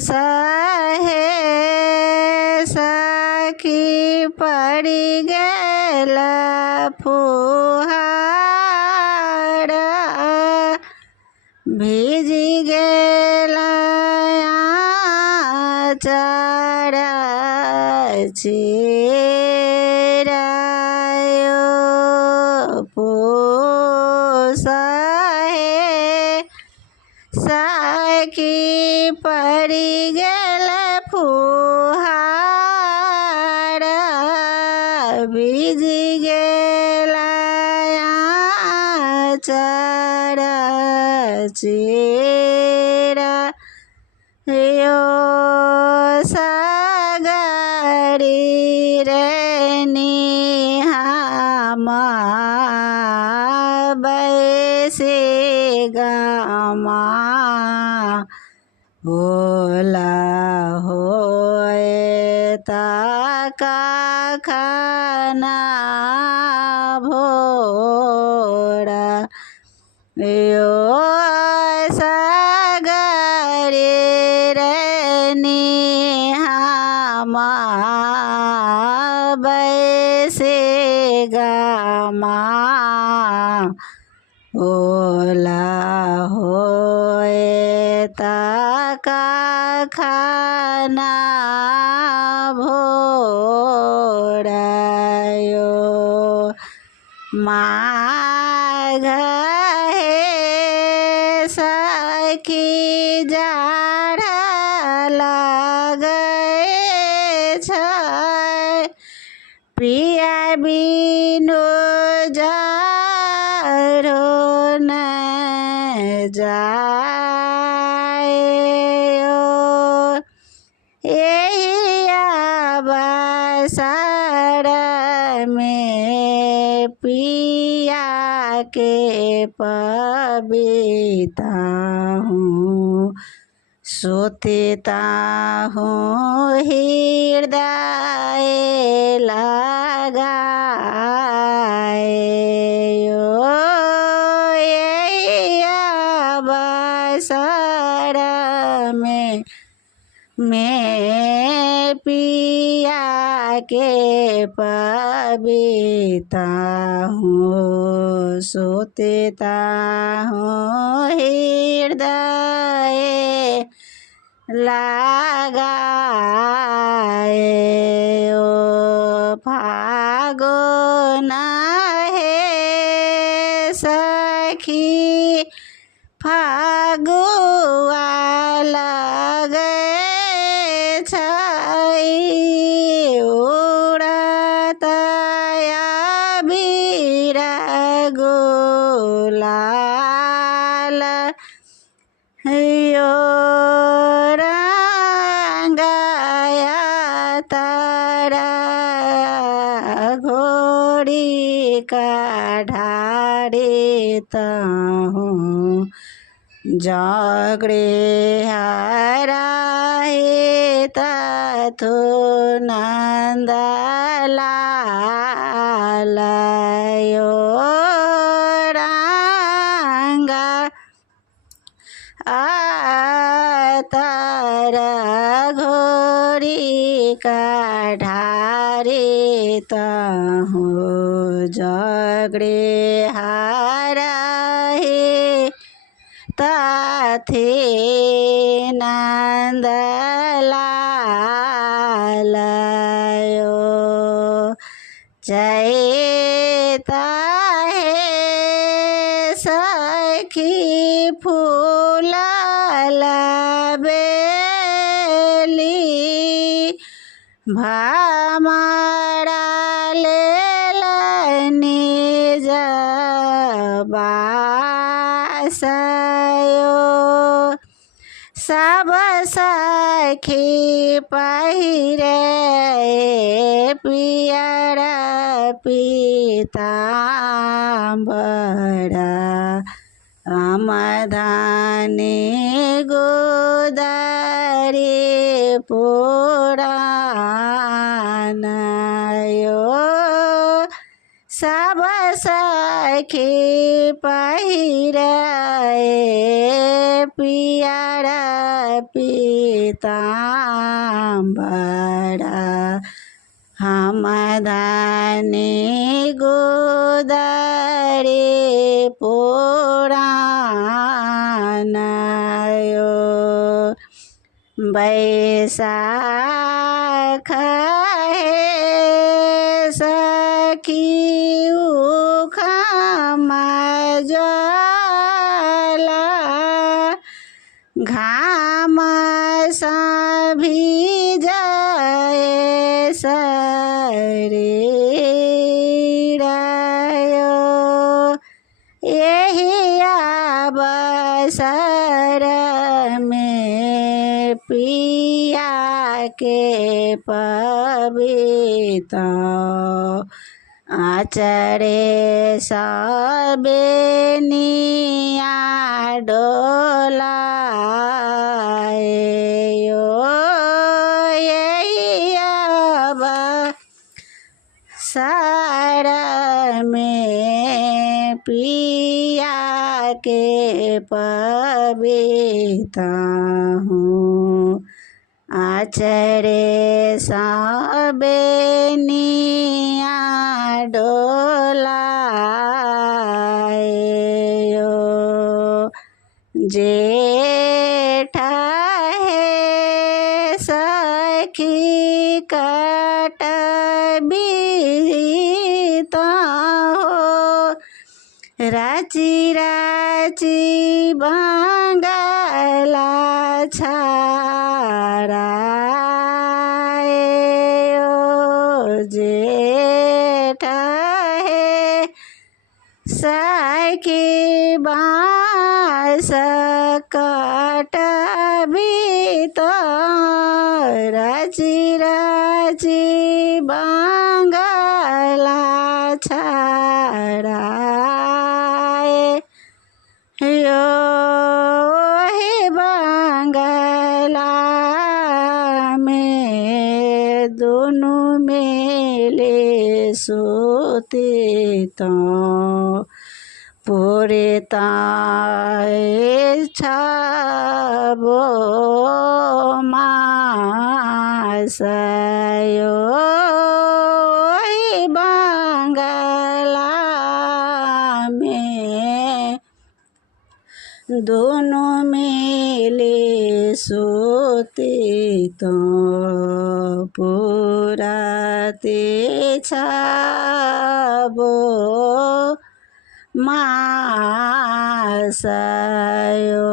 सहे सखी पड़ी गेल फुहार भीजी गेल आचर चिरायो पोसहे सखी पड़ी गेल फुहार भीजी गेल आचर चिरायो सगरी रे निहामा बैसे गामा होला होए ताका खाना भोरा यो सगरे रे निहामा बैसे गामा होला होए ताका खाना भोरायो माघ हे सखी जाड़ लागै छै पिया बिनु जारो न जायो यही अवसर में पिया के पबीता हूँ सोचता हूँ हृदय लगाए यही अवसर में मैं पिया के पबीता हूँ सोचता हूँ हृदय लगाए फागुन हे सखी फागुआ लगे उड़त अबीर गुलाल यो रंगाया तारा घोड़ी का ढाड़ता हूँ जागरे हरा तथो नंदलालयो रंगा तार घोड़ी का ढारिता हूँ जगड़े हारा ताथे नंदलालयो चैता है सखी फूल बेली भामरा लेलनी जबासयो सब सखी पहिरे पियर पीताम्बर अमधानी गोदारी पुराणयो सब सखी पहिरे पियर पीताम्बरा हम धनी गोदरे पुराण यो बैसाख हे सखी उखमा ज्वाला घाम सा भिजाए शरीर यो यही अवसर में पिया के पवित्र आचरे सबेनिया डोलाए यो यही अवसर में पिया के पवित्र हूँ आचरे सबेनिया डोलाए यो जेठ है सखी कट बीता हो राची राची बंगला छाराए ओ जेठ है सखी बाँस काट बीता राची राची बंगला छाराए यो हे बंगला में दोनों मेले सोते तो पूरे ताए छाबो मासयो हे बंगला में दोनों मेले सोते तो पुराते छाबो मासयो।